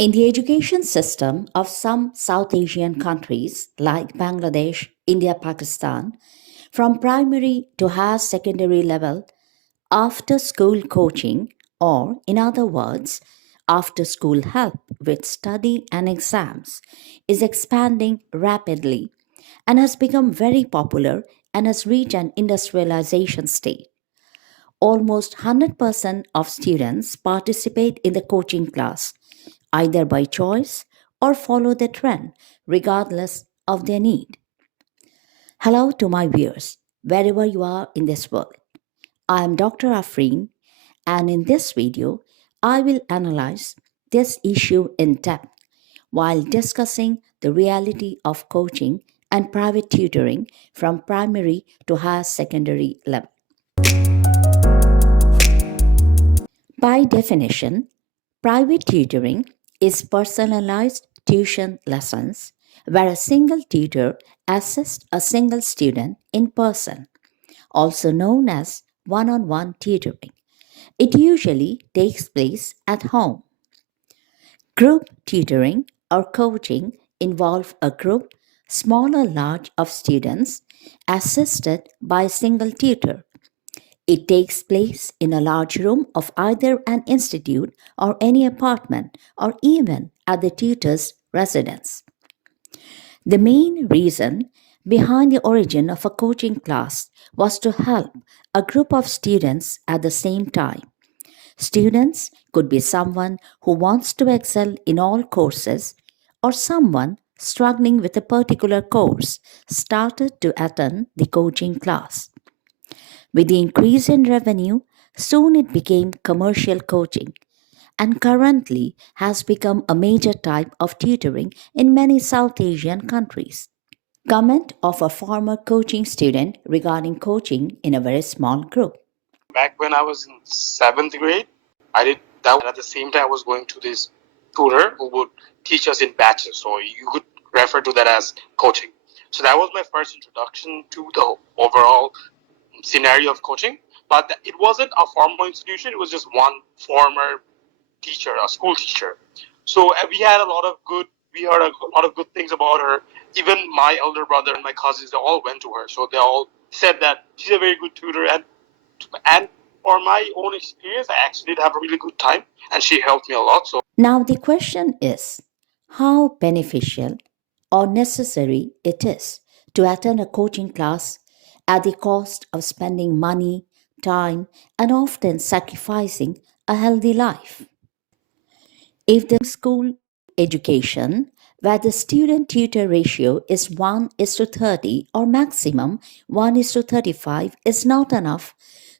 In the education system of some South Asian countries like Bangladesh, India, Pakistan, from primary to higher secondary level, after school coaching, or in other words, after school help with study and exams, is expanding rapidly and has become very popular and has reached an industrialization state. Almost 100% of students participate in the coaching class, either by choice or follow the trend, regardless of their need. Hello to my viewers, wherever you are in this world. I am Dr. Afreen, and in this video, I will analyze this issue in depth while discussing the reality of coaching and private tutoring from primary to higher secondary level. By definition, private tutoring is personalized tuition lessons where a single tutor assists a single student in person, also known as one on one tutoring. It usually takes place at home. Group tutoring or coaching involve a group, small or large, of students assisted by a single tutor. It takes place in a large room of either an institute or any apartment or even at the tutor's residence. The main reason behind the origin of a coaching class was to help a group of students at the same time. Students could be someone who wants to excel in all courses or someone struggling with a particular course started to attend the coaching class. With the increase in revenue, soon it became commercial coaching and currently has become a major type of tutoring in many South Asian countries. Comment of a former coaching student regarding coaching in a very small group. Back when I was in seventh grade, I did that, and at the same time, I was going to this tutor who would teach us in batches. So you could refer to that as coaching. So that was my first introduction to the overall scenario of coaching. But it wasn't a formal institution, it was just one former teacher, a school teacher. So we had a lot of good, we heard a lot of good things about her. Even my elder brother and my cousins, they all went to her. So they all said that she's a very good tutor. And for my own experience, I actually did have a really good time, and she helped me a lot. So Now, the question is how beneficial or necessary it is to attend a coaching class at the cost of spending money, time, and often sacrificing a healthy life. If the school education, where the student tutor ratio is 1 is to 30 or maximum 1 is to 35, is not enough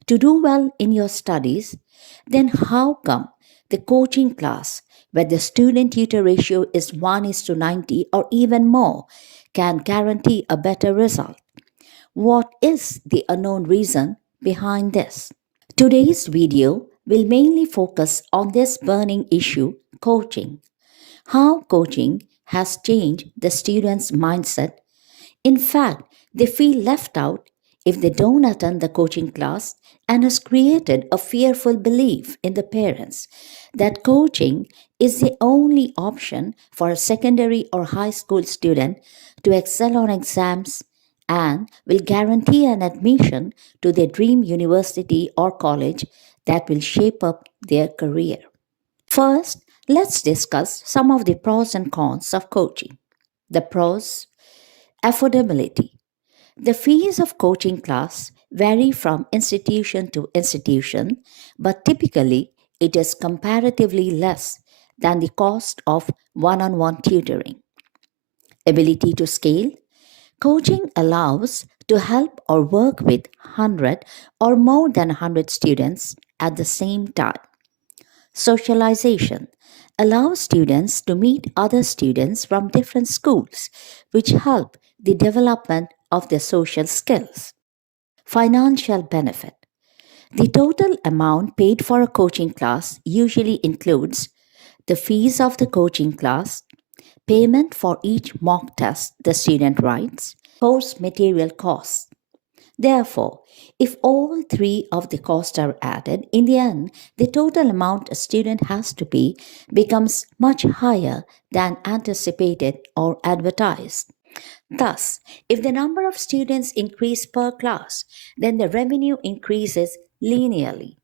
to do well in your studies, then how come the coaching class, where the student tutor ratio is 1 is to 90 or even more, can guarantee a better result? What is the unknown reason behind this? Today's video will mainly focus on this burning issue, coaching. How coaching has changed the students' mindset. In fact, they feel left out if they don't attend the coaching class, and has created a fearful belief in the parents that coaching is the only option for a secondary or high school student to excel on exams and will guarantee an admission to their dream university or college that will shape up their career. First, let's discuss some of the pros and cons of coaching. The pros: affordability. The fees of coaching class vary from institution to institution, but typically it is comparatively less than the cost of one on one tutoring. Ability to scale. Coaching allows to help or work with 100 or more than 100 students at the same time. Socialization allows students to meet other students from different schools, which help the development of their social skills. Financial benefit. The total amount paid for a coaching class usually includes the fees of the coaching class, payment for each mock test the student writes, course material costs. Therefore, if all three of the costs are added, in the end, the total amount a student has to pay becomes much higher than anticipated or advertised. Thus, if the number of students increase per class, then the revenue increases linearly.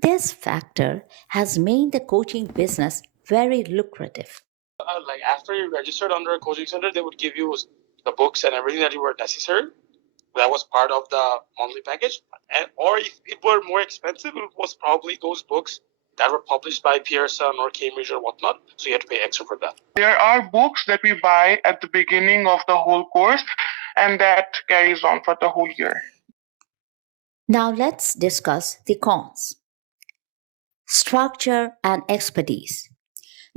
This factor has made the coaching business very lucrative. Like after you registered under a coaching center, they would give you the books and everything that you were necessary. That was part of the monthly package. And or if it were more expensive, it was probably those books that were published by Pearson or Cambridge or whatnot. So you had to pay extra for that. There are books that we buy at the beginning of the whole course, and that carries on for the whole year. Now let's discuss the cons. Structure and expertise.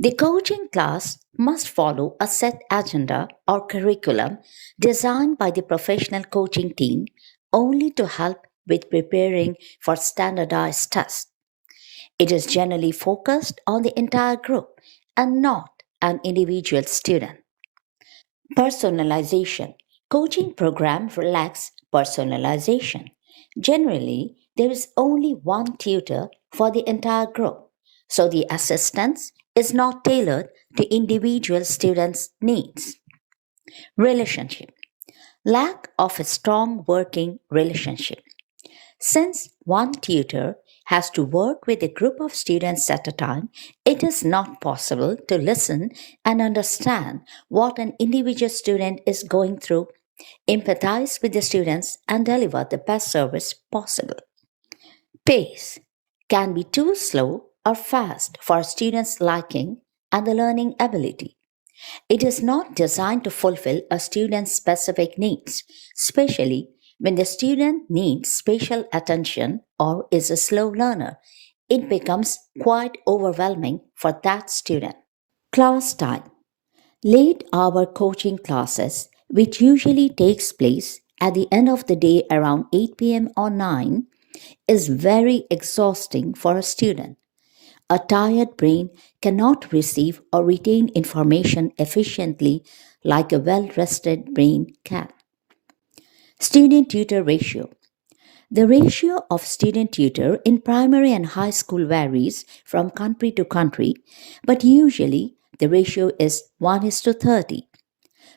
The coaching class must follow a set agenda or curriculum designed by the professional coaching team only to help with preparing for standardized tests. It is generally focused on the entire group and not an individual student. Personalization. Coaching program lacks personalization. Generally, there is only one tutor for the entire group, so the assistance is not tailored to individual students' needs. Relationship. Lack of a strong working relationship. Since one tutor has to work with a group of students at a time, it is not possible to listen and understand what an individual student is going through, empathize with the students, and deliver the best service possible. Pace can be too slow or fast for students' liking and the learning ability. It is not designed to fulfill a student's specific needs, especially when the student needs special attention or is a slow learner. It becomes quite overwhelming for that student. Class time. Late hour coaching classes, which usually takes place at the end of the day around 8 p.m. or 9, is very exhausting for a student. A tired brain cannot receive or retain information efficiently like a well rested brain can. Student tutor ratio. The ratio of student tutor in primary and high school varies from country to country, but usually the ratio is 1 is to 30.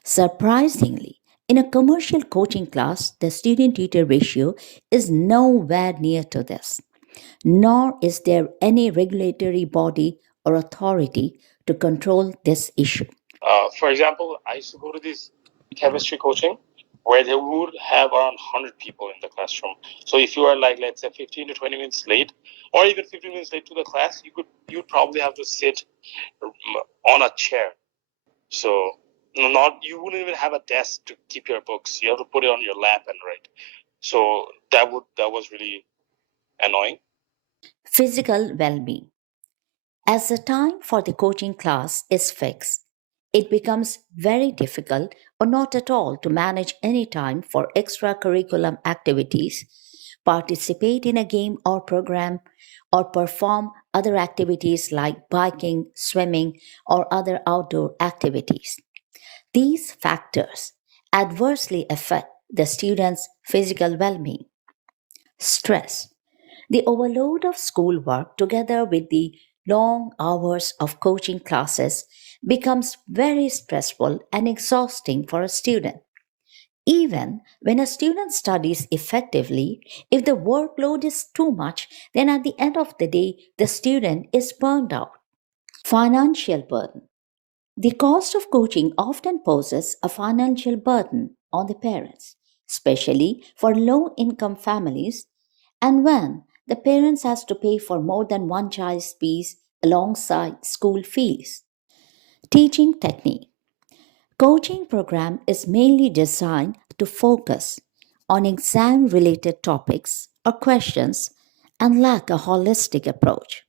Surprisingly, in a commercial coaching class, the student tutor ratio is nowhere near to this, nor is there any regulatory body or authority to control this issue. For example, I used to go to this chemistry coaching where they would have around 100 people in the classroom. So if you are like, let's say 15 to 20 minutes late, or even 15 minutes late to the class, you'd probably have to sit on a chair. So not you wouldn't even have a desk to keep your books. You have to put it on your lap and write. So that was really annoying. Physical well being. As the time for the coaching class is fixed, it becomes very difficult or not at all to manage any time for extracurricular activities, participate in a game or program, or perform other activities like biking, swimming, or other outdoor activities. These factors adversely affect the student's physical well being. Stress. The overload of schoolwork, together with the long hours of coaching classes, becomes very stressful and exhausting for a student. Even when a student studies effectively, if the workload is too much, then at the end of the day, the student is burned out. Financial burden. The cost of coaching often poses a financial burden on the parents, especially for low income families, and when the parents has to pay for more than one child's fees alongside school fees. Teaching technique. Coaching program is mainly designed to focus on exam related topics or questions and lack a holistic approach.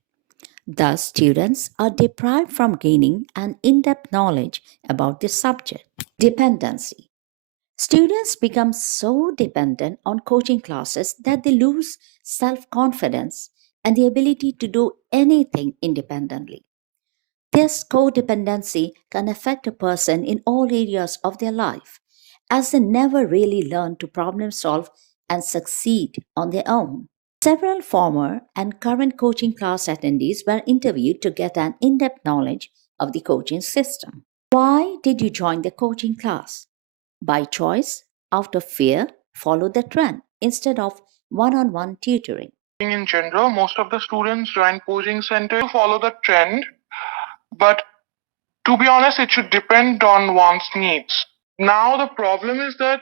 Thus, students are deprived from gaining an in depth knowledge about the subject. Dependency. Students become so dependent on coaching classes that they lose self confidence and the ability to do anything independently. This codependency can affect a person in all areas of their life, as they never really learn to problem solve and succeed on their own. Several former and current coaching class attendees were interviewed to get an in depth knowledge of the coaching system. Why did you join the coaching class? By choice, out of fear, follow the trend instead of one on one tutoring. In general, most of the students join coaching centers to follow the trend, but to be honest, it should depend on one's needs. Now, the problem is that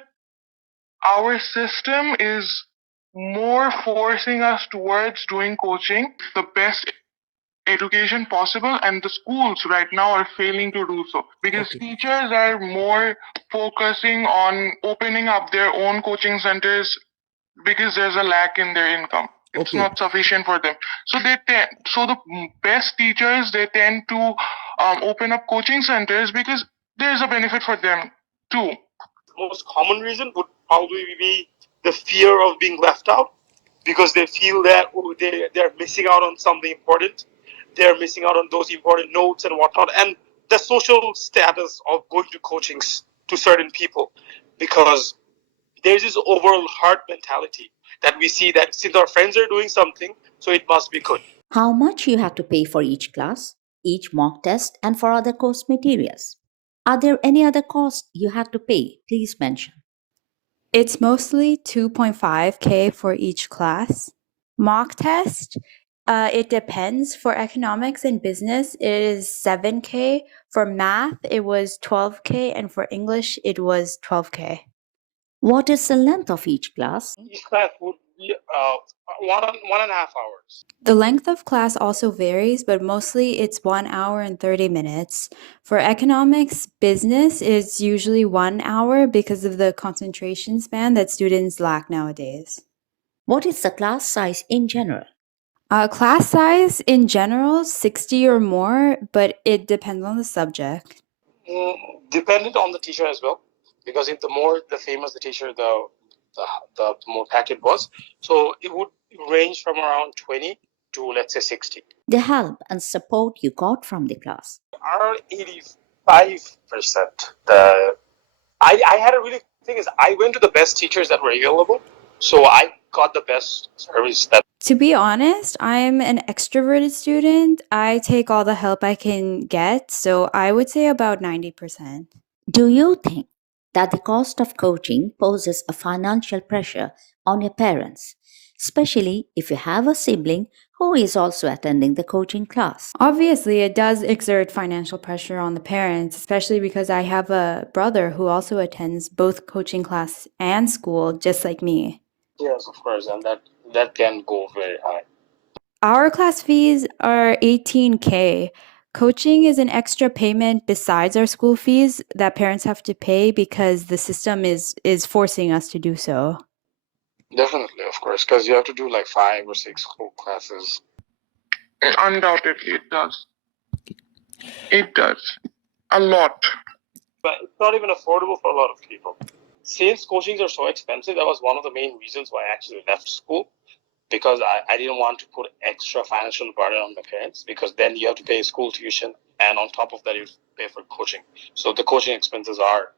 our system is more forcing us towards doing coaching, the best education possible, and the schools right now are failing to do so because teachers are more focusing on opening up their own coaching centers because there's a lack in their income. It's not sufficient for them. So the best teachers, they tend to open up coaching centers because there's a benefit for them too. Most common reason would probably be the fear of being left out, because they feel that they're missing out on something important. They're missing out on those important notes and whatnot, and the social status of going to coachings to certain people, because there's this overall herd mentality that we see that since our friends are doing something, so it must be good. How much you have to pay for each class, each mock test, and for other course materials? Are there any other costs you have to pay? Please mention. It's mostly 2.5K for each class. Mock test, it depends. For economics and business, it is 7K. For math, it was 12K. And for English, it was 12K. What is the length of each class? Each class would be 1.5 hours. The length of class also varies, but mostly it's 1 hour and 30 minutes. For economics, business is usually 1 hour because of the concentration span that students lack nowadays. What is the class size in general? Class size in general, 60 or more, but it depends on the subject. Dependent on the teacher as well, because if the famous the teacher, the more packed it was. So it would range from around 20 to, let's say, 60. The help and support you got from the class. Around 85%. I had a really thing is I went to the best teachers that were available, so I got the best service that. To be honest, I'm an extroverted student. I take all the help I can get, so I would say about 90%. Do you think that the cost of coaching poses a financial pressure on your parents, especially if you have a sibling who is also attending the coaching class? Obviously, it does exert financial pressure on the parents, especially because I have a brother who also attends both coaching class and school, just like me. Yes, of course, and that can go very high. Our class fees are 18K. Coaching is an extra payment besides our school fees that parents have to pay because the system is forcing us to do so. Definitely, of course, because you have to do like 5 or 6 school classes. Undoubtedly, it does. It does. A lot. But it's not even affordable for a lot of people. Since coachings are so expensive, that was one of the main reasons why I actually left school, because I didn't want to put extra financial burden on the parents, because then you have to pay school tuition, and on top of that, you pay for coaching. So the coaching expenses are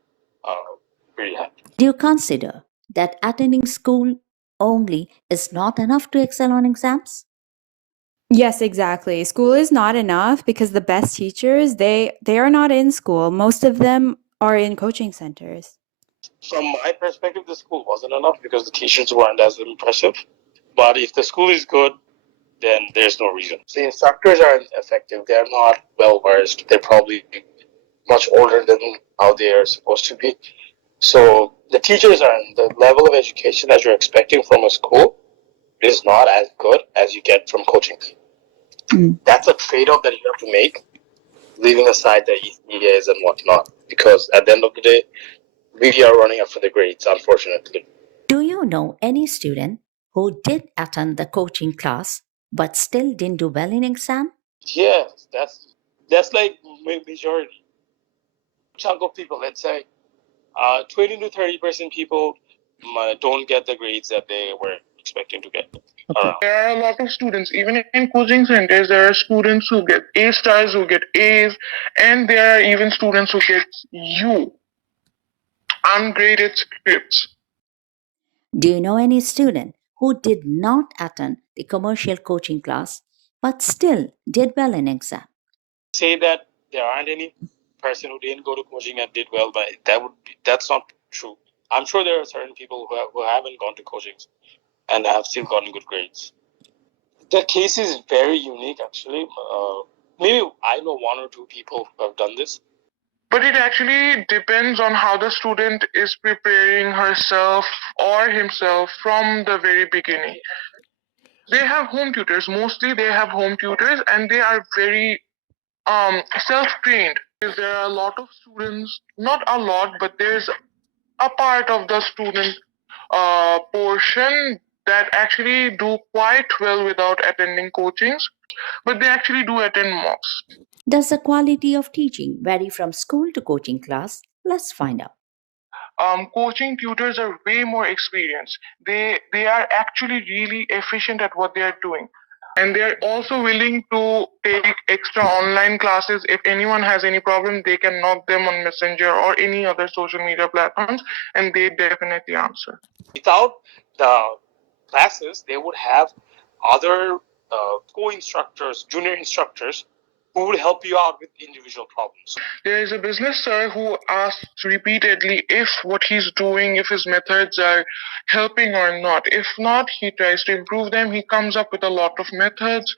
pretty high. Do you consider that attending school only is not enough to excel on exams? Yes, exactly. School is not enough because the best teachers, they are not in school. Most of them are in coaching centers. From my perspective, the school wasn't enough because the teachers weren't as impressive. But if the school is good, then there's no reason. The instructors aren't effective. They're not well versed. They're probably much older than how they are supposed to be. So the teachers aren't. The level of education that you're expecting from a school is not as good as you get from coaching. That's a trade-off that you have to make, leaving aside the EAs and whatnot. Because at the end of the day, we are running after the grades, unfortunately. Do you know any student who did attend the coaching class but still didn't do well in exam? Yes, that's like majority chunk of people. Let's say 20 to 30% people don't get the grades that they were expecting to get. There are a lot of students, even in coaching centers, there are students who get A stars, who get A's, and there are even students who get U, ungraded scripts. Do you know any student who did not attend the commercial coaching class but still did well in exam? Say that there aren't any person who didn't go to coaching and did well, but that's not true. I'm sure there are certain people who haven't gone to coaching and have still gotten good grades. The case is very unique, actually. Maybe I know one or two people who have done this. But it actually depends on how the student is preparing herself or himself from the very beginning. They have home tutors. Mostly they have home tutors and they are very self-trained. There are a lot of students, not a lot, but there's a part of the student portion that actually do quite well without attending coachings, but they actually do attend mocks. Does the quality of teaching vary from school to coaching class? Let's find out. Coaching tutors are way more experienced. They are actually really efficient at what they are doing. And they are also willing to take extra online classes. If anyone has any problem, they can knock them on Messenger or any other social media platforms, and they definitely answer. Without the classes, they would have other co-instructors, junior instructors, who would help you out with individual problems. There is a business sir who asks repeatedly if what he's doing, if his methods are helping or not. If not, he tries to improve them. He comes up with a lot of methods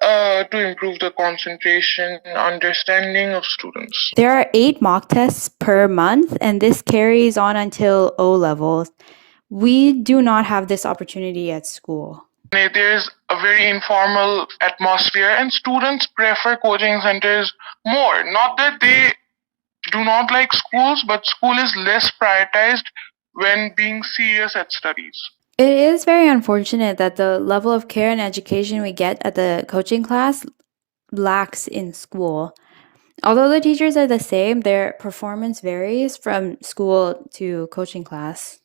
to improve the concentration, understanding of students. There are 8 mock tests per month, and this carries on until O levels. We do not have this opportunity at school. There's a very informal atmosphere, and students prefer coaching centers more. Not that they do not like schools, but school is less prioritized when being serious at studies. It is very unfortunate that the level of care and education we get at the coaching class lacks in school. Although the teachers are the same, their performance varies from school to coaching class.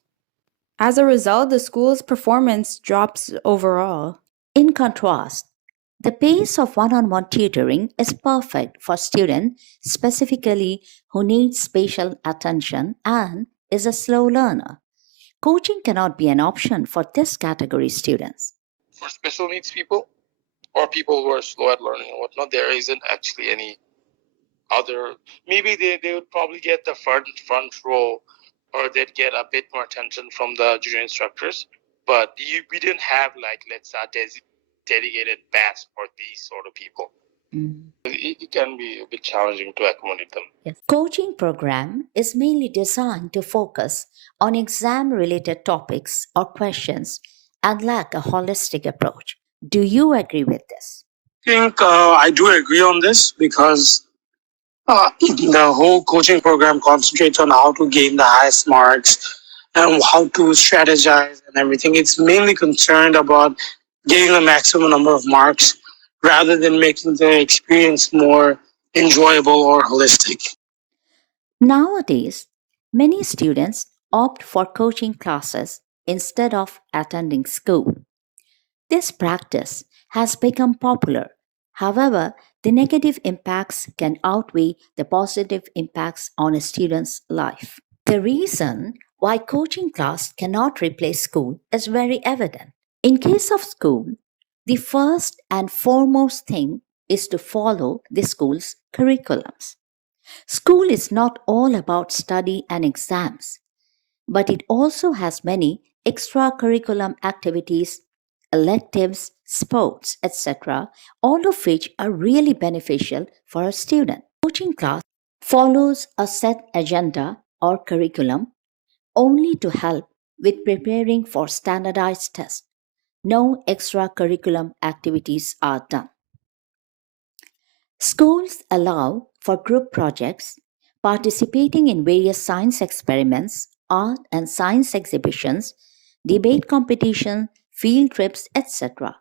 As a result, the school's performance drops overall. In contrast, the pace of one on one tutoring is perfect for students specifically who need special attention and is a slow learner. Coaching cannot be an option for this category students. For special needs people or people who are slow at learning and whatnot, there isn't actually any other. Maybe they would probably get the front row, or they'd get a bit more attention from the junior instructors. But we didn't have, like, let's say, dedicated batch for these sort of people. It can be a bit challenging to accommodate them. Yes. Coaching program is mainly designed to focus on exam related topics or questions and lack a holistic approach. Do you agree with this? I think I do agree on this because the whole coaching program concentrates on how to gain the highest marks and how to strategize and everything. It's mainly concerned about getting the maximum number of marks rather than making the experience more enjoyable or holistic. Nowadays, many students opt for coaching classes instead of attending school. This practice has become popular. However, the negative impacts can outweigh the positive impacts on a student's life. The reason why coaching class cannot replace school is very evident. In case of school, the first and foremost thing is to follow the school's curriculums. School is not all about study and exams, but it also has many extracurriculum activities, electives, sports, etc., all of which are really beneficial for a student. Coaching class follows a set agenda or curriculum only to help with preparing for standardized tests. No extracurriculum activities are done. Schools allow for group projects, participating in various science experiments, art and science exhibitions, debate competition, field trips, etc.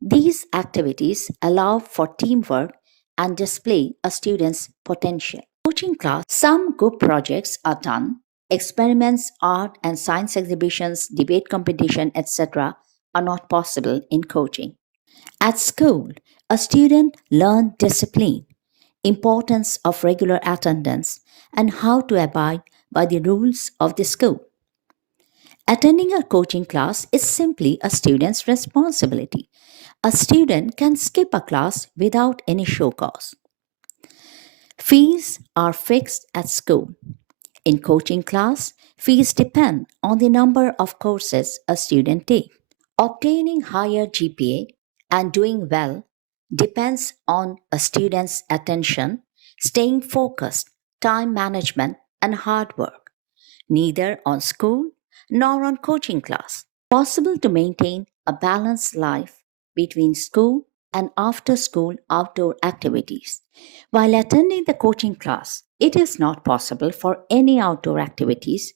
These activities allow for teamwork and display a student's potential. Coaching class, some group projects are done. Experiments, art and science exhibitions, debate competition, etc. are not possible in coaching. At school, a student learns discipline, importance of regular attendance, and how to abide by the rules of the school. Attending a coaching class is simply a student's responsibility. A student can skip a class without any show cause. Fees are fixed at school. In coaching class, fees depend on the number of courses a student takes. Obtaining higher GPA and doing well depends on a student's attention, staying focused, time management, and hard work, neither on school nor on coaching class. Possible to maintain a balanced life between school and after school outdoor activities. While attending the coaching class, it is not possible for any outdoor activities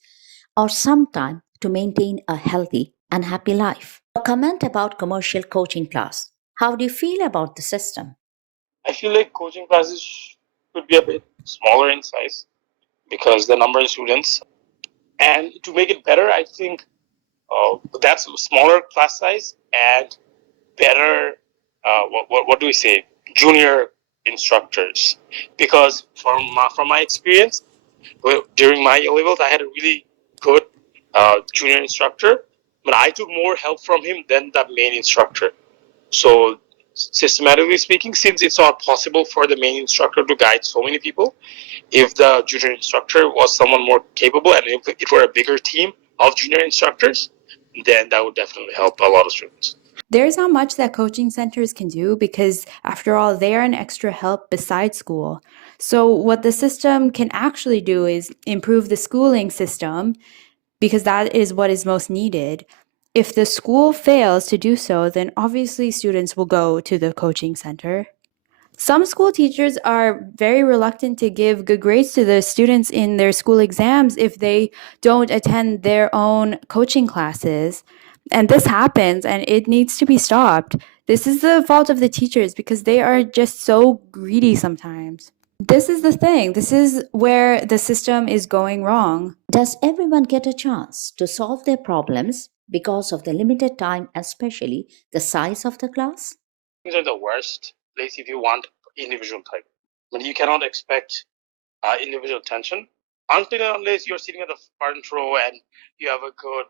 or some time to maintain a healthy and happy life. A comment about commercial coaching class. How do you feel about the system? I feel like coaching classes should be a bit smaller in size because the number of students. And to make it better, I think that's a smaller class size and better, what do we say, junior instructors. Because from my experience, during my A levels, I had a really good junior instructor, but I took more help from him than the main instructor. So, systematically speaking, since it's not possible for the main instructor to guide so many people, if the junior instructor was someone more capable and if it were a bigger team of junior instructors, then that would definitely help a lot of students. There's not much that coaching centers can do because, after all, they are an extra help besides school. So, what the system can actually do is improve the schooling system because that is what is most needed. If the school fails to do so, then obviously students will go to the coaching center. Some school teachers are very reluctant to give good grades to the students in their school exams if they don't attend their own coaching classes. And this happens and it needs to be stopped. This is the fault of the teachers because they are just so greedy sometimes. This is the thing. This is where the system is going wrong. Does everyone get a chance to solve their problems because of the limited time, especially the size of the class? These are the worst place if you want individual type. But you cannot expect individual attention until and unless you're sitting at the front row and you have a good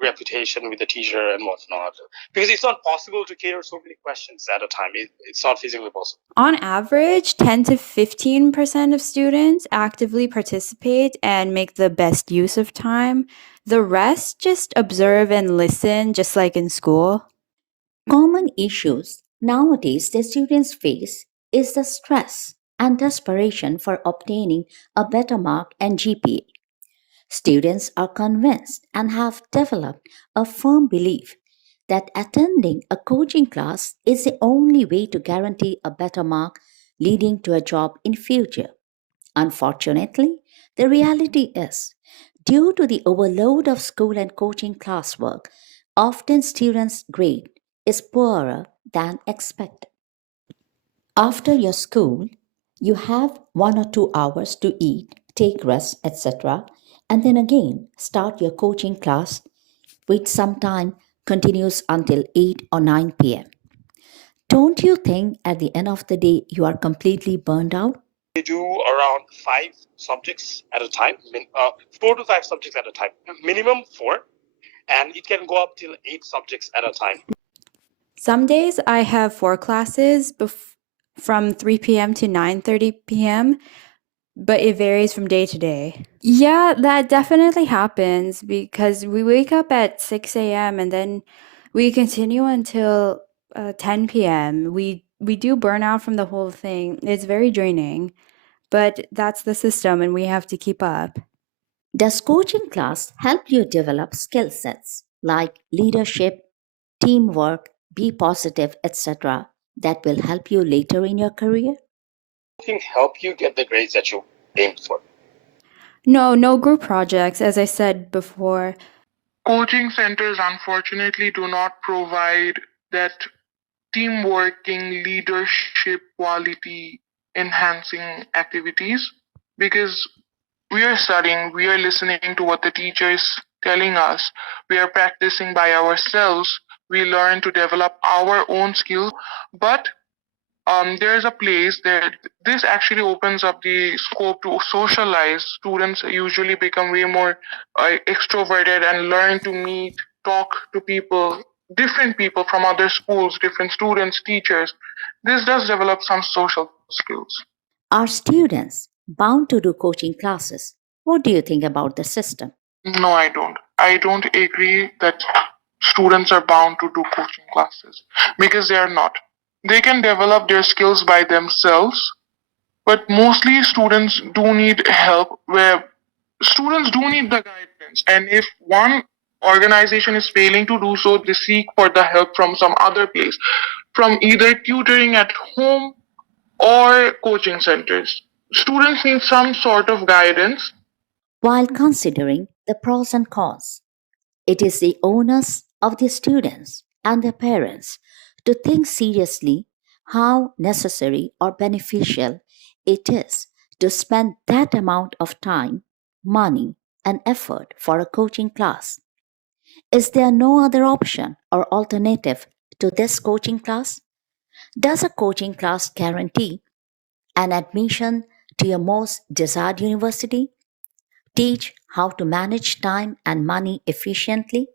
reputation with the teacher and whatnot. Because it's not possible to cater so many questions at a time. It's not physically possible. On average, 10 to 15% of students actively participate and make the best use of time. The rest just observe and listen, just like in school. Common issues nowadays the students face is the stress and desperation for obtaining a better mark and GPA. Students are convinced and have developed a firm belief that attending a coaching class is the only way to guarantee a better mark leading to a job in future. Unfortunately, the reality is due to the overload of school and coaching classwork, often students' grade is poorer than expected. After your school, you have 1 or 2 hours to eat, take rest, etc., and then again start your coaching class, which sometime continues until 8 or 9 p.m. Don't you think at the end of the day you are completely burned out? They do around 5 subjects at a time, 4 to 5 subjects at a time, minimum 4, and it can go up till 8 subjects at a time. Some days I have 4 classes from 3 p.m. to 9:30 p.m., but it varies from day to day. Yeah, that definitely happens because we wake up at 6 a.m. and then we continue until 10 p.m. We do burn out from the whole thing. It's very draining, but that's the system and we have to keep up. Does coaching class help you develop skill sets like leadership, teamwork, be positive, etc., that will help you later in your career? I think help you get the grades that you aimed for. No group projects, as I said before. Coaching centers unfortunately do not provide that team working, leadership quality enhancing activities because we are studying, we are listening to what the teacher is telling us, we are practicing by ourselves, we learn to develop our own skills, but there's a place that this actually opens up the scope to socialize. Students usually become way more extroverted and learn to meet, talk to people, different people from other schools, different students, teachers. This does develop some social skills. Are students bound to do coaching classes? What do you think about the system? No, I don't. I don't agree that students are bound to do coaching classes because they are not. They can develop their skills by themselves, but mostly students do need help where students do need the guidance. And if one organization is failing to do so, they seek for the help from some other place, from either tutoring at home or coaching centers. Students need some sort of guidance. While considering the pros and cons, it is the onus of the students and their parents to think seriously how necessary or beneficial it is to spend that amount of time, money, and effort for a coaching class. Is there no other option or alternative to this coaching class? Does a coaching class guarantee an admission to your most desired university? Teach how to manage time and money efficiently?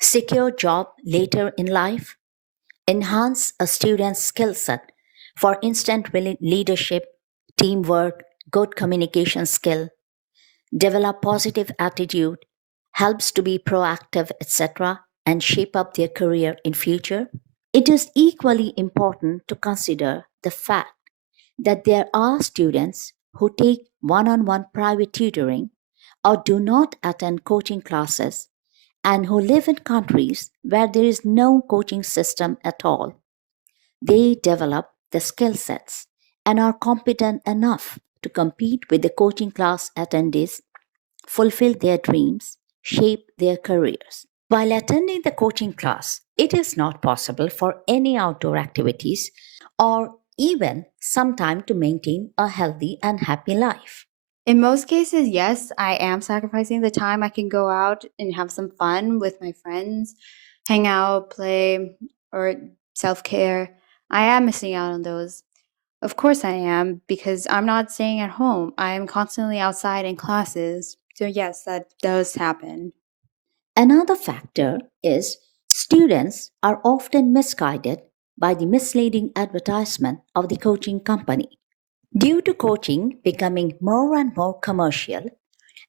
Secure job later in life? Enhance a student's skill set, for instant leadership, teamwork, good communication skill, develop positive attitude, helps to be proactive, etc., and shape up their career in future? It is equally important to consider the fact that there are students who take one-on-one private tutoring or do not attend coaching classes and who live in countries where there is no coaching system at all. They develop the skill sets and are competent enough to compete with the coaching class attendees, fulfill their dreams, shape their careers. While attending the coaching class, it is not possible for any outdoor activities or even some time to maintain a healthy and happy life. In most cases, yes, I am sacrificing the time I can go out and have some fun with my friends, hang out, play, or self care. I am missing out on those. Of course, I am, because I'm not staying at home. I am constantly outside in classes. So, yes, that does happen. Another factor is students are often misguided by the misleading advertisement of the coaching company. Due to coaching becoming more and more commercial,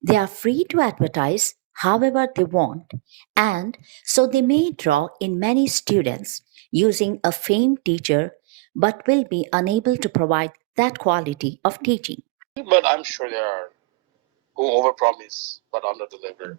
they are free to advertise however they want, and so they may draw in many students using a famed teacher but will be unable to provide that quality of teaching. But I'm sure there are who overpromise but underdeliver.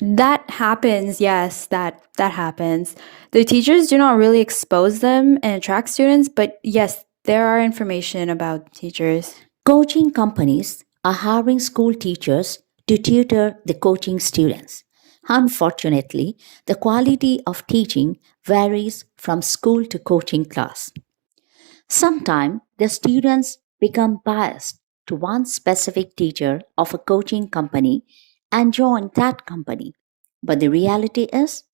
That happens, yes, that happens. The teachers do not really expose them and attract students, but yes, there are information about teachers. Coaching companies are hiring school teachers to tutor the coaching students. Unfortunately, the quality of teaching varies from school to coaching class. Sometimes the students become biased to one specific teacher of a coaching company and join that company. But the reality is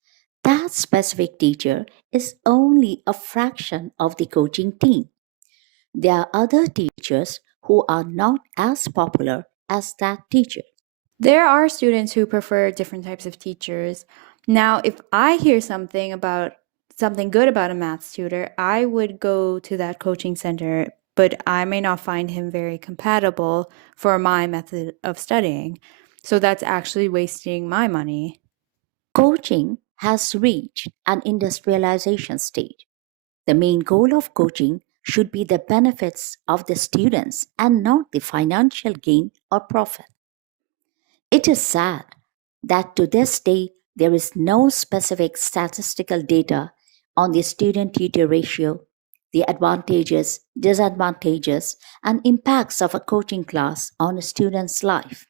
that specific teacher is only a fraction of the coaching team. There are other teachers who are not as popular as that teacher. There are students who prefer different types of teachers. Now, if I hear something good about a maths tutor, I would go to that coaching center, but I may not find him very compatible for my method of studying. So that's actually wasting my money. Coaching has reached an industrialization stage. The main goal of coaching should be the benefits of the students and not the financial gain or profit. It is sad that to this day there is no specific statistical data on the student tutor ratio, the advantages, disadvantages, and impacts of a coaching class on a student's life.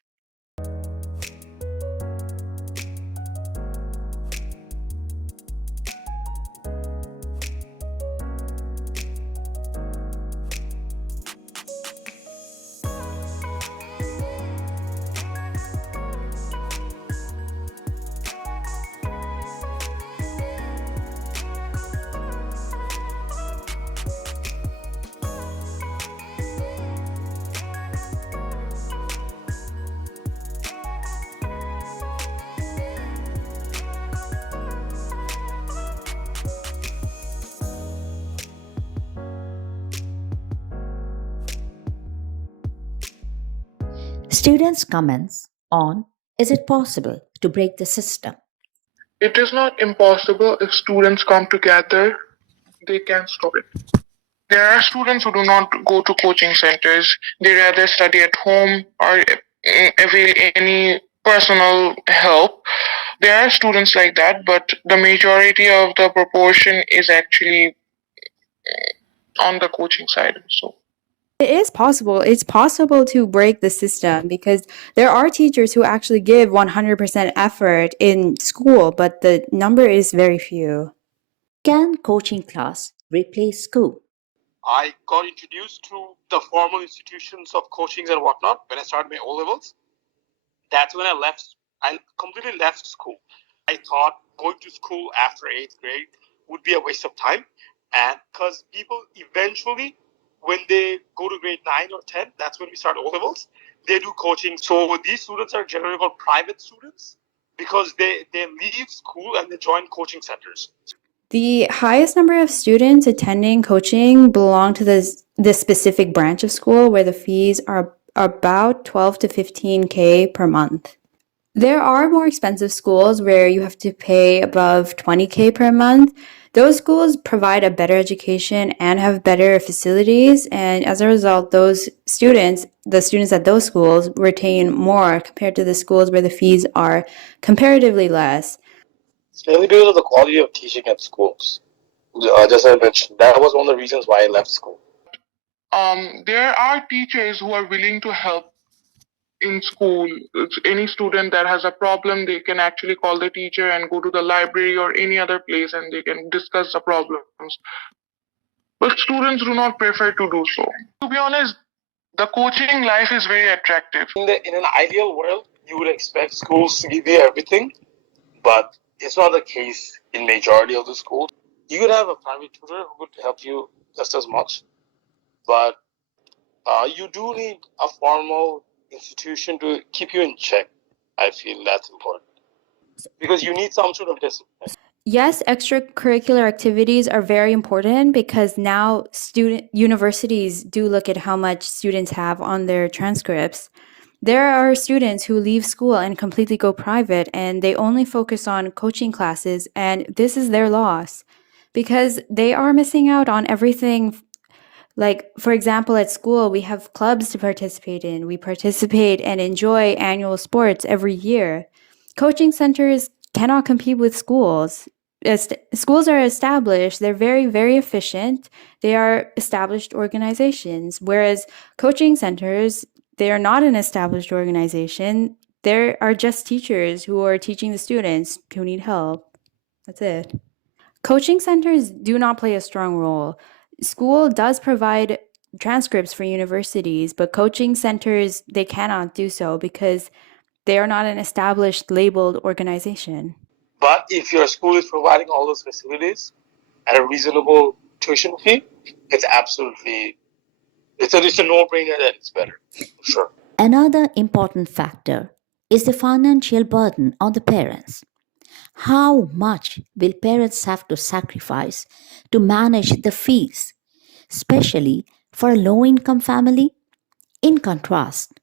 Students' comments on is it possible to break the system? It is not impossible if students come together, they can stop it. There are students who do not go to coaching centers. They rather study at home or avail any personal help. There are students like that, but the majority of the proportion is actually on the coaching side. So It is possible. It's possible to break the system because there are teachers who actually give 100% effort in school, but the number is very few. Can coaching class replace school? I got introduced to the formal institutions of coachings and whatnot when I started my O levels. That's when I completely left school. I thought going to school after 8th grade would be a waste of time. And because people eventually, when they go to grade 9 or 10, that's when we start O levels, they do coaching. So these students are generally called private students because they leave school and they join coaching centers. The highest number of students attending coaching belong to this specific branch of school where the fees are about 12 to 15K per month. There are more expensive schools where you have to pay above 20K per month. Those schools provide a better education and have better facilities, and as a result, the students at those schools retain more compared to the schools where the fees are comparatively less. It's mainly because of the quality of teaching at schools. Just as I mentioned, that was one of the reasons why I left school. there are teachers who are willing to help in school. Any student that has a problem, they can actually call the teacher and go to the library or any other place and they can discuss the problems. But students do not prefer to do so. To be honest, the coaching life is very attractive. In an ideal world, you would expect schools to give you everything, but it's not the case in majority of the schools. You could have a private tutor who could help you just as much, but you do need a formal institution to keep you in check. I feel that's important because you need some sort of discipline. Yes, extracurricular activities are very important because now universities do look at how much students have on their transcripts. There are students who leave school and completely go private and they only focus on coaching classes, and this is their loss because they are missing out on everything. Like, for example, at school, we have clubs to participate in. We participate and enjoy annual sports every year. Coaching centers cannot compete with schools. Schools are established, they're very, very efficient. They are established organizations, whereas coaching centers, they are not an established organization. There are just teachers who are teaching the students who need help. That's it. Coaching centers do not play a strong role. School does provide transcripts for universities, but coaching centers, they cannot do so because they are not an established labeled organization. But if your school is providing all those facilities at a reasonable tuition fee, it's absolutely it's a no-brainer that it's better. Sure. Another important factor is the financial burden on the parents. How much will parents have to sacrifice to manage the fees, especially for a low income family? In contrast,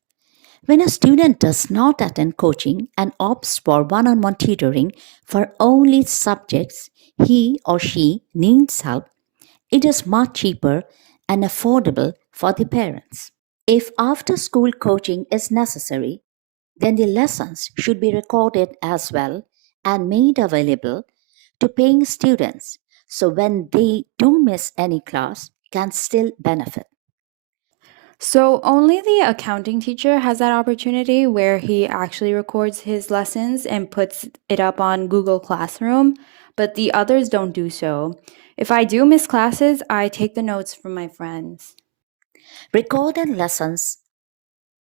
when a student does not attend coaching and opts for one on one tutoring for only subjects he or she needs help, it is much cheaper and affordable for the parents. If after school coaching is necessary, then the lessons should be recorded as well and made available to paying students so when they do miss any class can still benefit. So only the accounting teacher has that opportunity where he actually records his lessons and puts it up on Google Classroom, but the others don't do so. If I do miss classes, I take the notes from my friends. Recorded lessons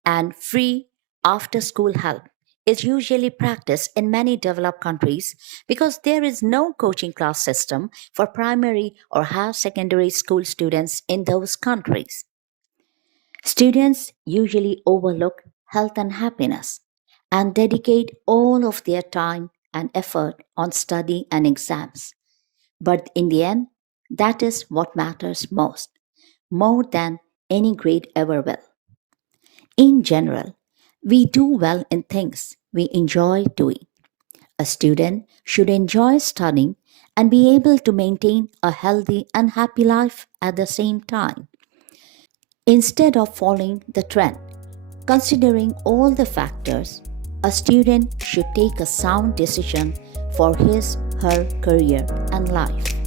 and free after school help is usually practiced in many developed countries because there is no coaching class system for primary or higher secondary school students in those countries. Students usually overlook health and happiness and dedicate all of their time and effort on study and exams. But in the end, that is what matters most, more than any grade ever will. In general, We do well in things we enjoy doing. A student should enjoy studying and be able to maintain a healthy and happy life at the same time. Instead of following the trend, considering all the factors, a student should take a sound decision for his her career and life.